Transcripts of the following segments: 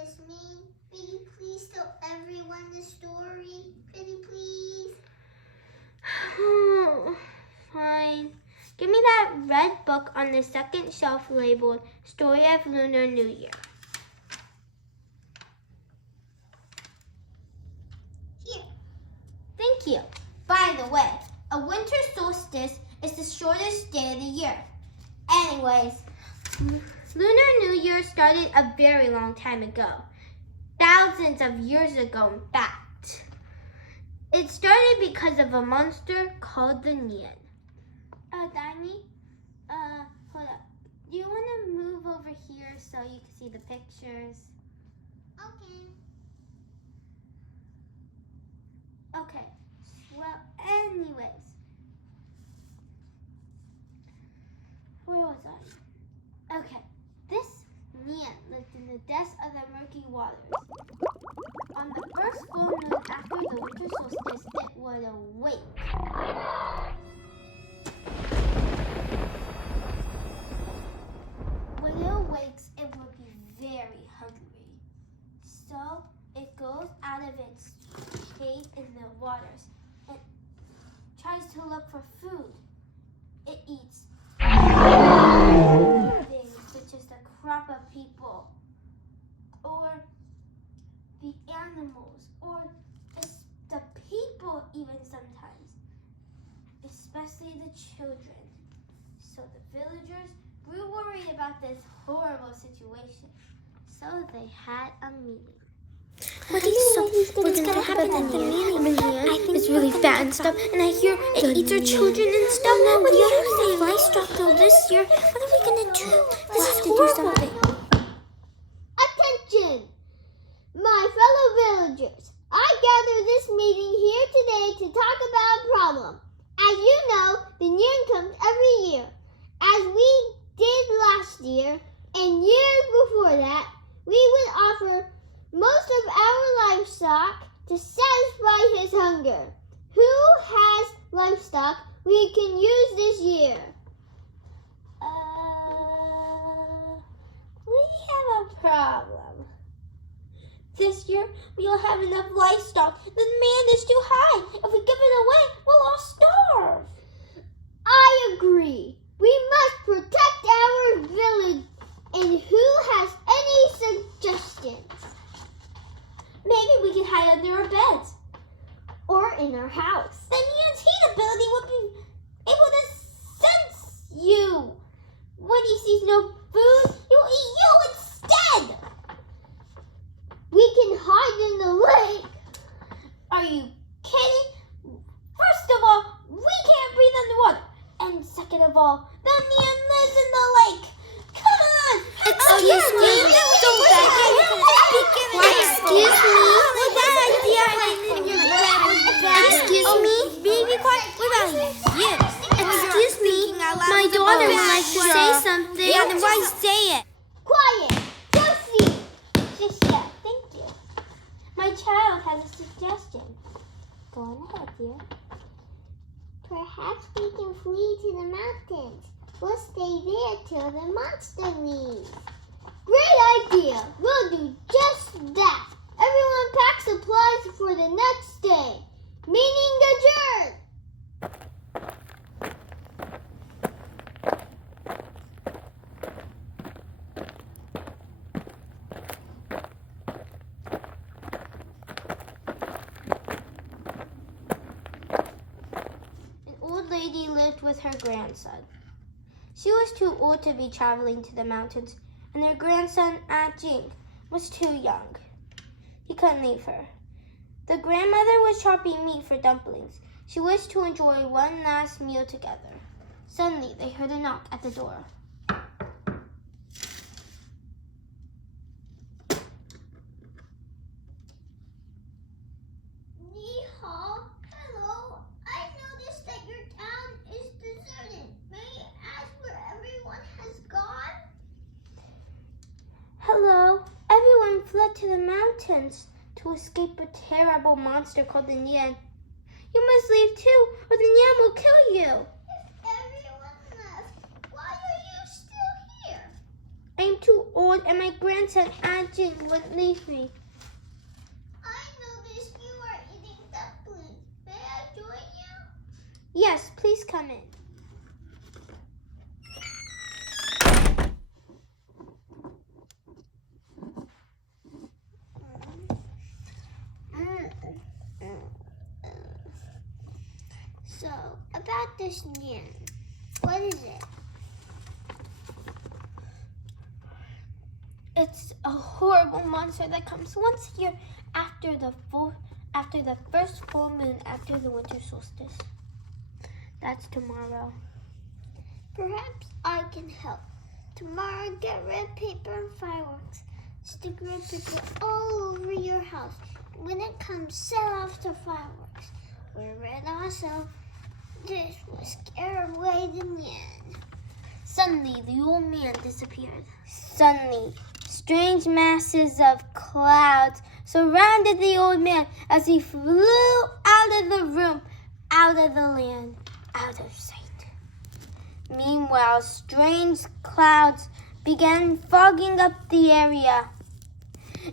this mean? Pretty please tell everyone the story. Pretty please. Fine. Give me that red book on the second shelf labeled Story of Lunar New Year. Here. Thank you. By the way, a winter solstice is the shortest day of the year. Anyways, Lunar New Year started a very long time ago. Thousands of years ago, in fact. It started because of a monster called the nian. Danny, hold up. Do you want to move over here so you can see the pictures? Okay. Well, anyways. Where was I? Okay. This nian lived in the depths of the murky waters. On the first full moon after the winter solstice, it would awake. When it awakes, it would be very hungry. So it goes out of its cave in the waters and tries to look for food. It eats things such as the crop of people, or the animals, or the people even sometimes, especially the children. So the villagers grew worried about this horrible situation. So they had a meeting. What's gonna happen at the meeting? I think it's really fat and stuff, and I hear it eats our children and stuff. What do you have livestock though this year? What are we gonna do? This is horrible. Do something. Attention, my fellow villagers. I gathered this meeting here today to talk about a problem. As you know, the New Year comes every year, as we did last year and years before that. We would offer most of our livestock to satisfy his hunger. Who has livestock we can use this year? We have a problem. This year, we don't have enough livestock. The demand is too high. If we give it away, we'll all starve. I agree. We must protect our village. And who has any suggestions? Maybe we can hide under our beds. Or in our house. The Nian's heat ability would be able to sense you. When he sees no food, he'll eat you instead. We can hide in the lake. Are you kidding? First of all, we can't breathe underwater. And second of all, the Nian lives in the lake. Come on! Excuse me? Excuse me? Excuse me? Be quiet. What about you? Excuse me? My daughter would like to say something. Yeah, then why say it? Quiet! Josie! Tricia, thank you. My child has a suggestion. Go on ahead, dear. Perhaps we can flee to the mountains. We'll stay there till the monster leaves. Great idea! We'll do just that. Everyone pack supplies for the next day. Meaning adjourned! An old lady lived with her grandson. She was too old to be traveling to the mountains, and her grandson, Jing, was too young. He couldn't leave her. The grandmother was chopping meat for dumplings. She wished to enjoy one last meal together. Suddenly, they heard a knock at the door. Hello. I noticed that your town is deserted. May I ask where everyone has gone? Hello. Everyone fled to the mountains to escape a terrible monster called the nian. You must leave too, or the nian will kill you. If everyone left, why are you still here? I am too old and my grandson Ajin wouldn't leave me. I noticed you are eating dumplings. May I join you? Yes, please come in. So, about this nian, what is it? It's a horrible monster that comes once a year after the first full moon after the winter solstice. That's tomorrow. Perhaps I can help. Tomorrow, get red paper and fireworks. Stick red paper all over your house. When it comes, set off the fireworks. Wear red also. This will scare away the nian. Suddenly, the old man disappeared. Suddenly, strange masses of clouds surrounded the old man as he flew out of the room, out of the land, out of sight. Meanwhile, strange clouds began fogging up the area,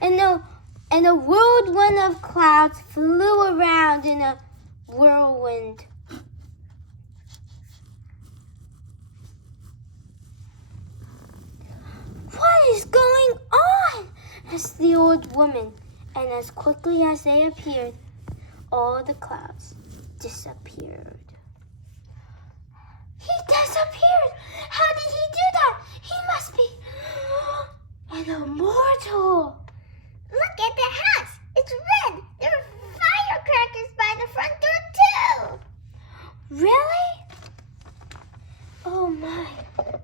and a whirlwind of clouds flew around in a whirlwind. What is going on? Asked the old woman, and as quickly as they appeared, all the clouds disappeared. He disappeared! How did he do that? He must be an immortal. Look at the house. It's red. There are firecrackers by the front door, too. Really? Oh my.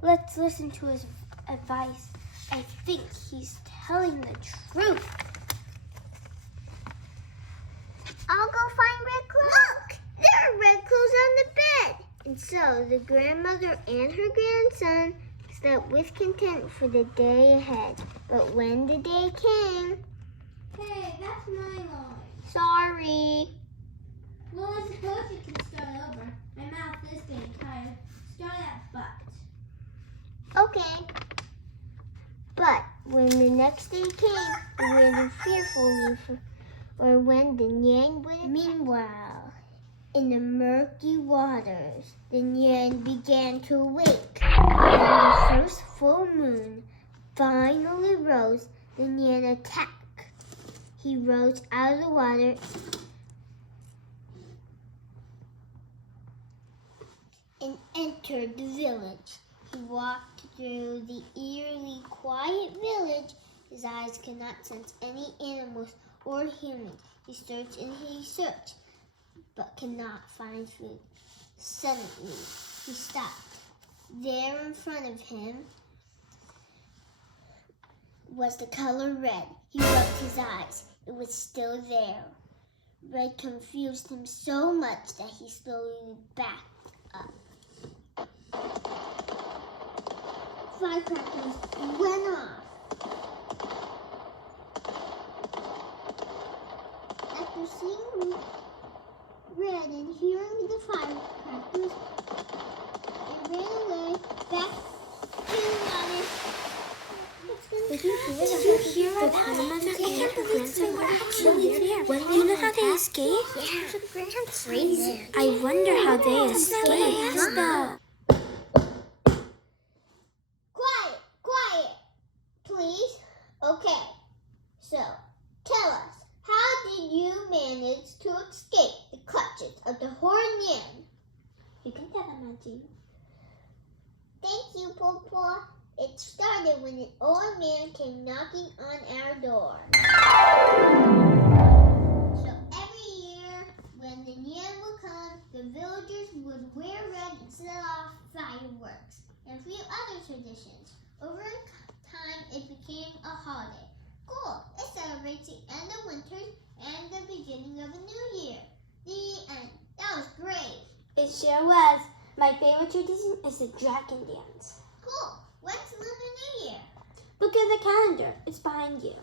Let's listen to his advice. I think he's telling the truth. I'll go find red clothes. Look! There are red clothes on the bed. And so the grandmother and her grandson slept with content for the day ahead. But when the day came... Hey, that's my line. Sorry. Well, I suppose you can start over. My mouth is getting tired. Start at but. Okay. But when the next day came, the wind fearfully or when the nian would... Meanwhile, in the murky waters, the nian began to awake. When the first full moon finally rose, the nian attacked. He rose out of the water and entered the village. He walked through the eerily quiet village. His eyes could not sense any animals or humans. He searched and he searched, but could not find food. Suddenly, he stopped. There in front of him was the color red. He rubbed his eyes. It was still there. Red confused him so much that he slowly backed up. Firecrackers went off. After seeing red and hearing the firecrackers, they ran away back to the water. Did you hear that? The grandmother and her grandson were actually there. Do you know how they escaped? Crazy. I wonder how they escaped. Quiet, please. Okay, so tell us, how did you manage to escape the clutches of the horned nian? You can tell them, Auntie. Thank you, Pawpaw. It started when an old man came knocking on our door. So every year, when the nian would come, the villagers would wear red and set off fireworks and a few other traditions. Over time, it became a holiday. Cool! It celebrates the end of winter and the beginning of a new year. The end. That was great. It sure was. My favorite tradition is the dragon dance. Cool. When's Lunar New Year? Look at the calendar. It's behind you.